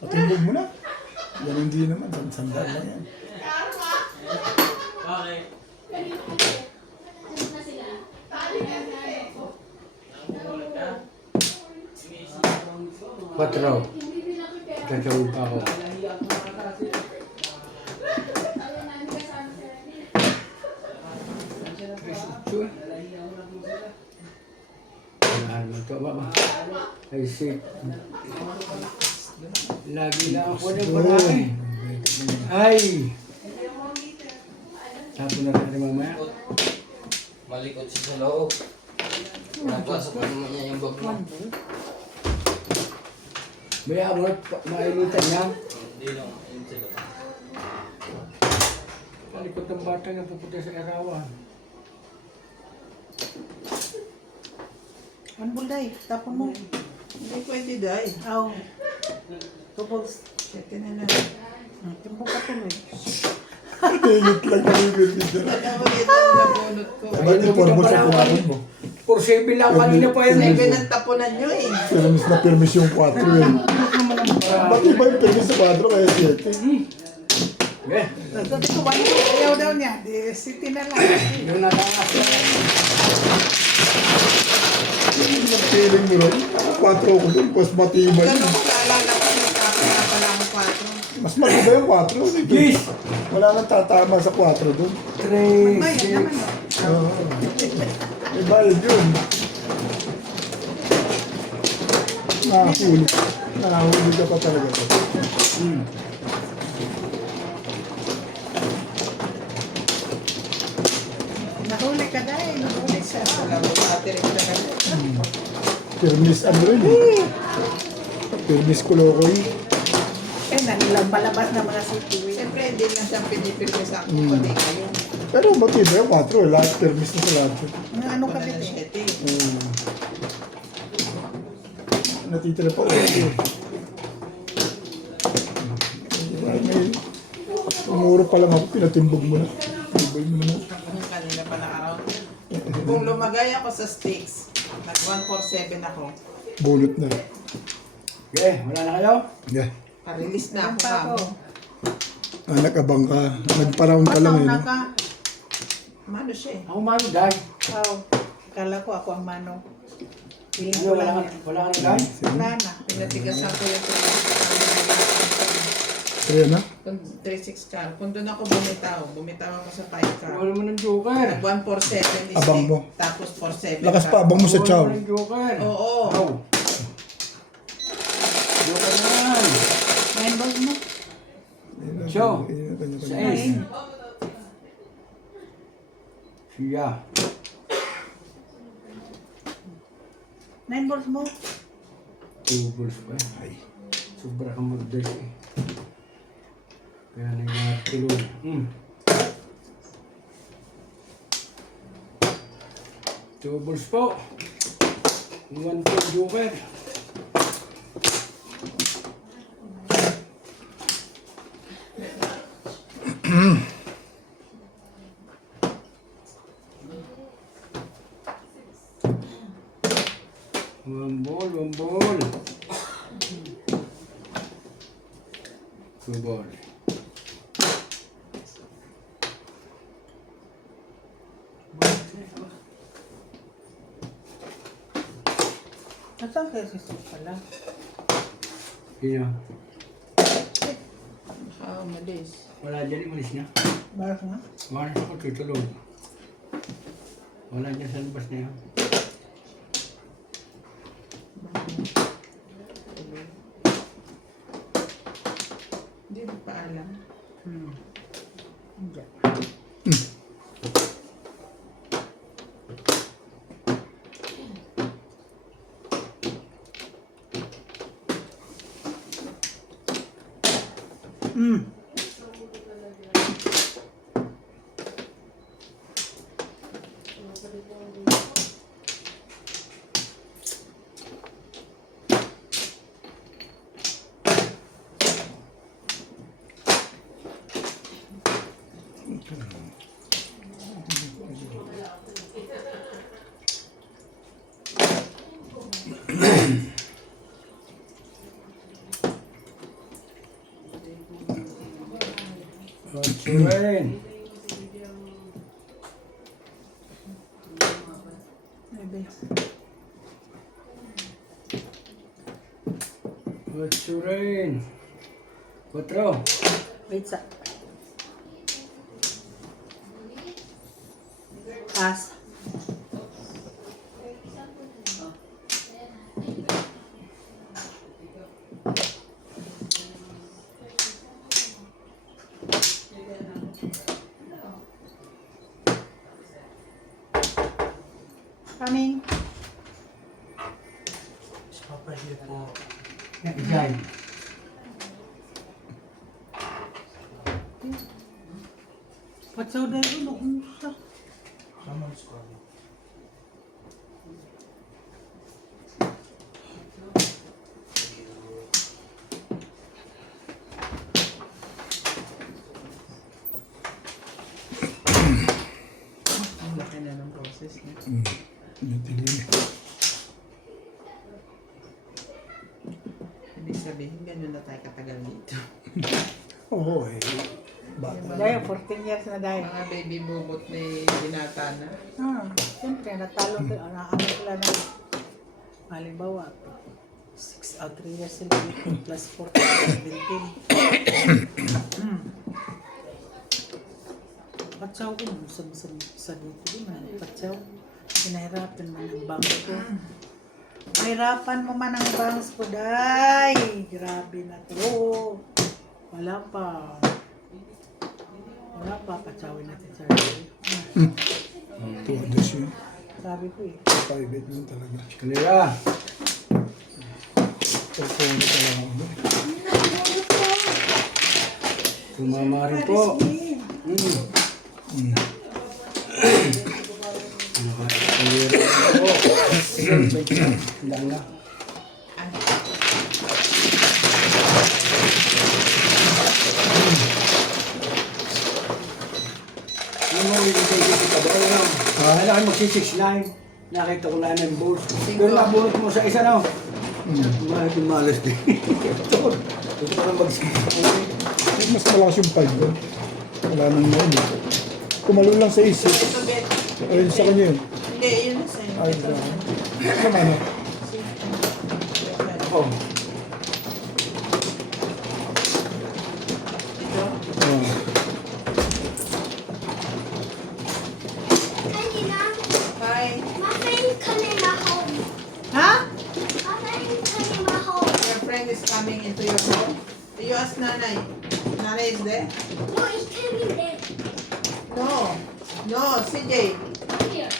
Patumbog mo na. Yan hindi naman. Sandal lang yan. Patro. Tatawag pa ako. Ano to ba? Ay, shit. Lagi lang ako ng marami. Ay! Tapos na tayo mamaya. Malikot siya sa loob. Napasok na naman niya yung bag mo. May abot, mainitan niya. Hindi lang, yun sila. Malikot ng bata na pupunta sa arawan. One bulday. Tapon mo. Hindi pwede dahil. Aw. Tupos. Check na lang. Timpok ka tuloy. Tingit lang na yung video. Ano ulit ang nabunot ko? Ba't yung pormos sa kumakan mo? 4-7 lang kanina pa yan. 7 ang tapunan nyo eh. Permis na permis yung 4 yun. Ba't iba yung permis sa 4 kaya 7? Eh, Sabi ko, wala. Ayaw daw niya. Di, city na lang. yun na lang. Feeling mo rin, 4 ko dun, mas matibay. Ganun ko naalala ko, nagkakala pala ako 4. Mas maganda yung 4. Yes! Wala nang tatama sa 4 dun. 3, Bayan 6. naman. Oo. May bayad yun. Nakahuli. Nakahuli ka pa talaga. Nahuli ka dahil. Nahuli siya. Wala mo battery talaga. Permis ano rin eh. Permis kulokoy. Eh, nanilang palabas ng mga city. Siyempre, hindi lang siya pinipirme sa akin. Kundi kayo. Pero matibay yung 4. Lahat permis na sa lahat. Ano ka Wala na bite? 7. Natitira pa ulit. May umuro pa lang ako, pinatimbog mo na. Timbay mo na. Yung kanina pa na araw. Kung lumagay ako sa sticks, nag 147 ako. Bulot na. Okay, wala na kayo? Yeah. Pa-release na ako Pa ako. kamo. Nag-abang ka. Nag-round ka lang Pataw eh. na no? ka. Mano siya eh. Ako man, dahil. Aw. Kala ko ako ang manong. Piling Ano, ko wala lang ka, yan. wala ka na dahil? Wala na. Pinatigasan ko yung Kaya na? kung 3-6 ka. Kung doon ako bumitaw ako sa 5 ka. Wala mo ng joker. Nag 147 is Abang mo. tapos 47 Lakas ka. pa, abang mo sa chow. Wala mo ng joker. Oo. Chow. Joker na yan. Nine balls mo. Chow. Kanya-kanya. Sa S. Siya. 9 balls mo. 2 balls pa. Ay. Sobra kang magdas eh. Kaya na yung tulog. 2 balls po. 1 po joker. One ball, 2 ball. Nasaan kaya si Sus pala? Kaya, Umalis. wala dyan, imalis na. Barak nga. Wala na ako tutulog. Wala dyan sa labas na yan. Hindi mo pa alam. Hindi. Siren. Maybe. Siren. 4. Wait sa. Pass. Coming. Papahiya po. Ijay. Patsaw dahil noon sa. Naman sa kanya. Ang laki na ng process niya. Matilim. Ibig sabihin, ganun na tayo katagal dito. Oo eh. Bata. Dahil 14 years na dahil. Mga baby bubot ni binata na. Siyempre, natalo sila. Ano sila na. Halimbawa, 3 years sila dito, plus 14, 17. Patsaw ko, sa dito din man. Patsaw, pinahirapan man ang bangs ko. Mahirapan mo man ang bangs ko, day. Grabe na to. Wala pa. Wala pa, patsawin natin sa rin. 200 yun. Sabi ko eh. Private yun talaga. Kanila. Telepono ka lang ako. Tumama rin po. Nakakalirin po. Handa na. Ano mo yung ka ba? Ano? Kailangan magsi-6-9. Nakita ko lang ng balls. Pero nabunot mo sa isa na. Bakit yung malas din? Ito ka lang Mas malakas yung 5 doon. Wala nang noon eh. Kumalo lang sa isip. Ito, Bet. Ayun sa kanya yun. Hindi, yun na sa'yo. Ayun Ito. na. Sama na. Ako. Ito. Oh. Daddy, Mom, Hi. my friend coming in my home. Ha? My friend coming in my home. Your friend is coming into your home. You ask Nanay. Nanay is there? No, he's coming there. No. No, CJ. Here.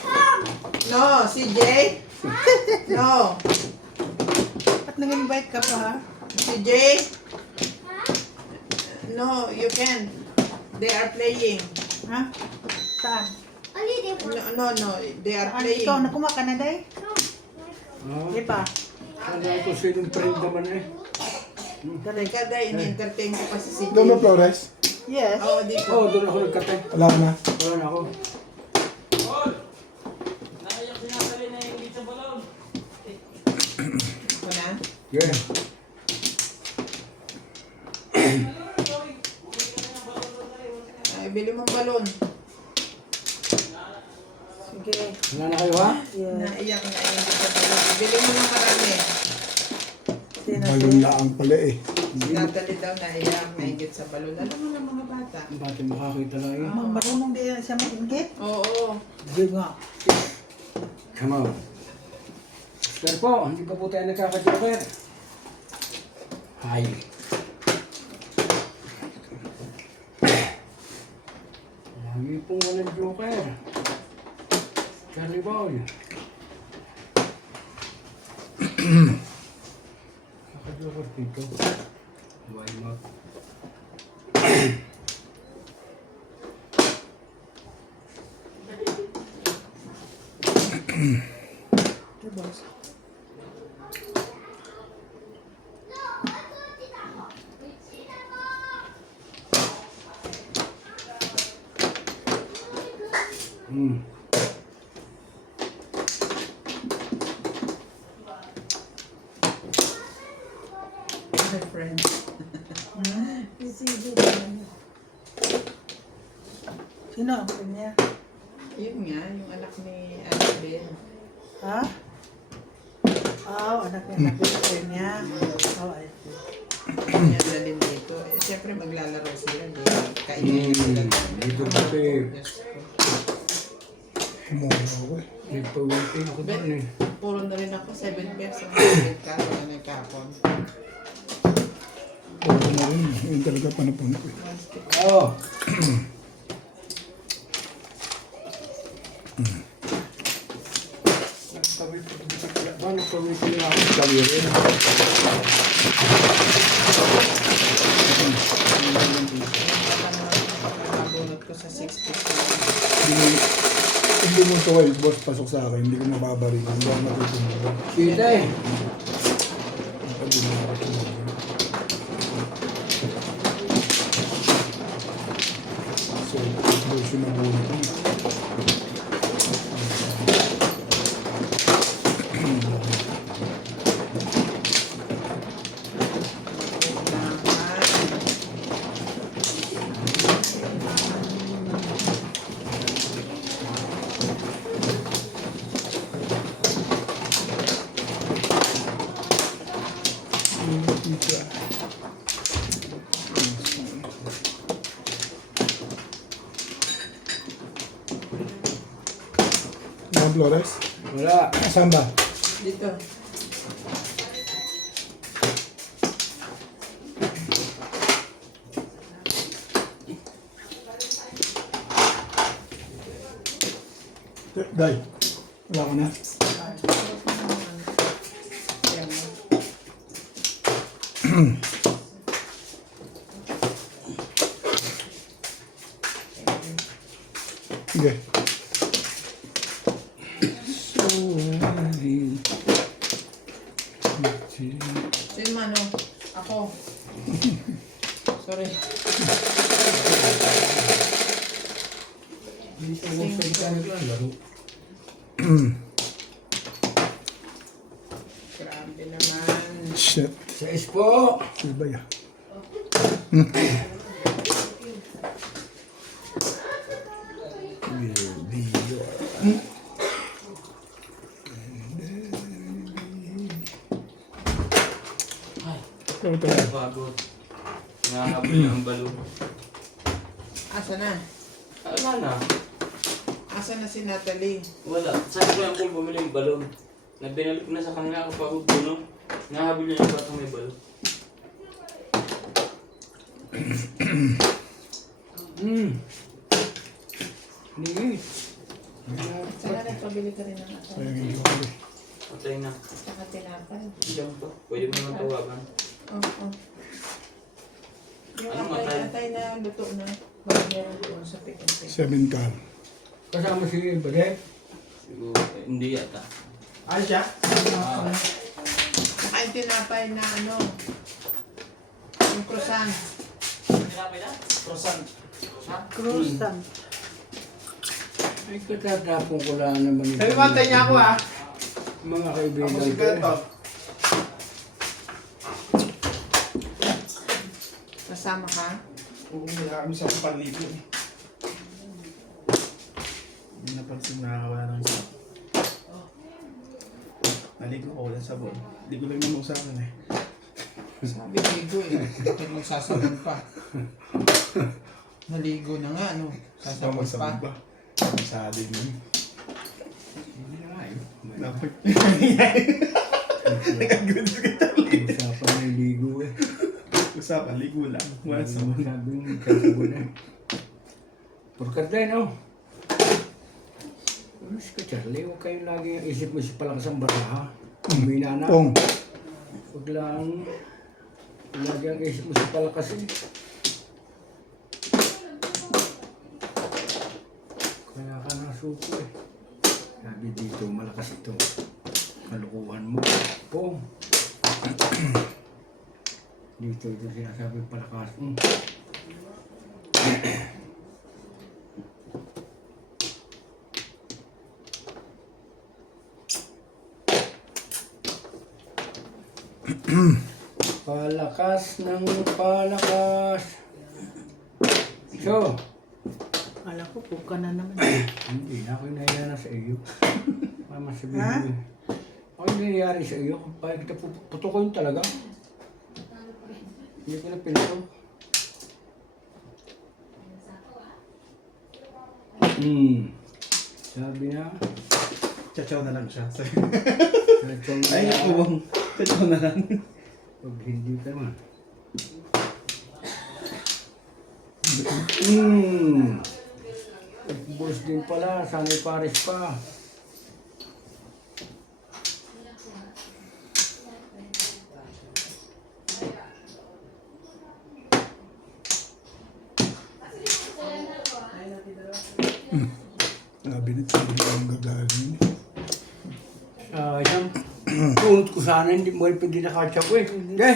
Come. No, CJ. No. At nag-invite ka pa ha? CJ. No, you can't. They are playing. Ha? Saan? Only they want. No. They are Saan? playing. Ikaw, nakuma ka na day? No. Di pa? Kala ko sinong friend naman eh. Teka, dahil ini-entertain ko pa si CJ. Doon na Flores? Yes. Oo, dito. Oo, doon ako nagkate. Wala ka na. Wala na ako. Ako na. Yeah. Ay, bili mong balon. Sige. Wala na kayo ha? Yes. Naiyak na yung sa balon. Bili mo ng marami. Sino? Balon lang pala eh. Natalie daw naiyak, naigit sa balon. Alam mo na mga bata. Bakit makakita lang eh? Marunong din siya mag-ingit? Oo. Hindi nga. Come on. Pero po, hindi pa po tayo nagkaka-joker. Hi. Lagi pong walang joker. Charlie Boy. Naka-joker dito. Why not? Hmm. My friend. Sino ang friend niya? Yun nga, yung anak ni Annabelle. Ha? Oh, anak niya, friend niya. Oh, I see. Kanya dalhin dito. Eh, siyempre maglalaro sila. Kainin sila. Dito kasi Diyos ko. Mura ako eh. nagpa-waiting ako doon eh. Puro na rin ako, 7 pairs ang kapit ka. Wala na kapon. Mura na rin. Yun talaga panapuno ko eh. Oo. Pag-pag-pag ako sa kawirin. Nabunot ko sa 60. Hindi mo ito kayo, boss, pasok sa akin. Hindi ko mababarin. Hindi ako matutunan. Kita eh. Hindi mo makatunan. So, boss yung nabunod ko. Mga Flores? Wala. Saan ba? Dito. Day, wala ko na. Sige. Sino man, oh? Ako. Sorry. Dito mo sa mechanic lang laro. Grabe naman. Shit. Sa ispo. Ano ba yan? Ito, ito. Pagod. Nangahabol na ang balon. Asa na? Wala na. Asa na si Natalie? Wala. Sabi ko lang kung bumili yung balon. Nabinalik ko na sa kanila ako pagod puno. Nangahabol niya yung batang may balon. Ningit. Sana nagpabili ka rin ng atay. Sayang yung joke. Patay na. Saka tinapay. Diyan pa. Pwede mo naman tawagan. Oo. Yung Anong atay na luto na. Baka meron doon sa pick and pick. 7 car. Kasama si Badet. Siguro, hindi yata. Ano siya? Saka yung tinapay na ano. Yung croissant. Croissant. Croissant. Ay, katatapon ko lang naman ito. Sabi mo, antay niya ako ha. Mga kaibigan Ako si Ganto. Kasama ka? Oo, wala kami sa panlibo eh. Hindi napansin nakakawala ng isa. Naligo ko, walang sabon. Ligo lang naman sa akin eh. Sabi ligo eh. Bakit mo sasabon pa? Naligo na nga, no? Sasabon pa. ba? Sa atin yun. Hindi na nga eh. Dapat. Nag-agree kita ulit. Usapan na yung ligo eh. Usapan, ligo lang. Wala sabon. Sabi mo, sabon eh. Purkat din, no? Mas ka, Charlie, huwag kayong lagi yung isip mo si palakas ang bata, ha? Uwi na. Pong. Huwag lang lagi ang isip mo si palakas eh. Kaya ka nasuko eh. Sabi dito, malakas ito. Kalukuhan mo. Pong. Dito ito sinasabi palakas. Palakas ng palakas. So, Alam ko, puka na naman. hindi na ako nahiya na sa iyo. Mama sabihin mo. Ako yung nangyayari sa iyo. Kapag kita putukoyin talaga. Hindi ko na pinito. Sabi na. Chachaw na lang siya. Ay, Ay, ako. Chachaw na lang. pag hindi ka naman. Boss din pala. Sana'y pares pa. cabinet. Hindi ang gagawin. Isang punot ko sana, hindi mo pwede nakasya ko eh. Hindi.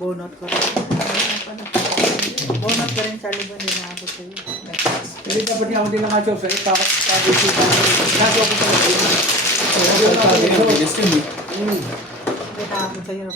Bonot ko rin. Bonot ka rin sa libon din na ako sa'yo. Hindi dapat niya ako din nakasya sa ipa. Nakasya ko sa iyo. Kaya bigas yun eh. Hindi na ako sa'yo.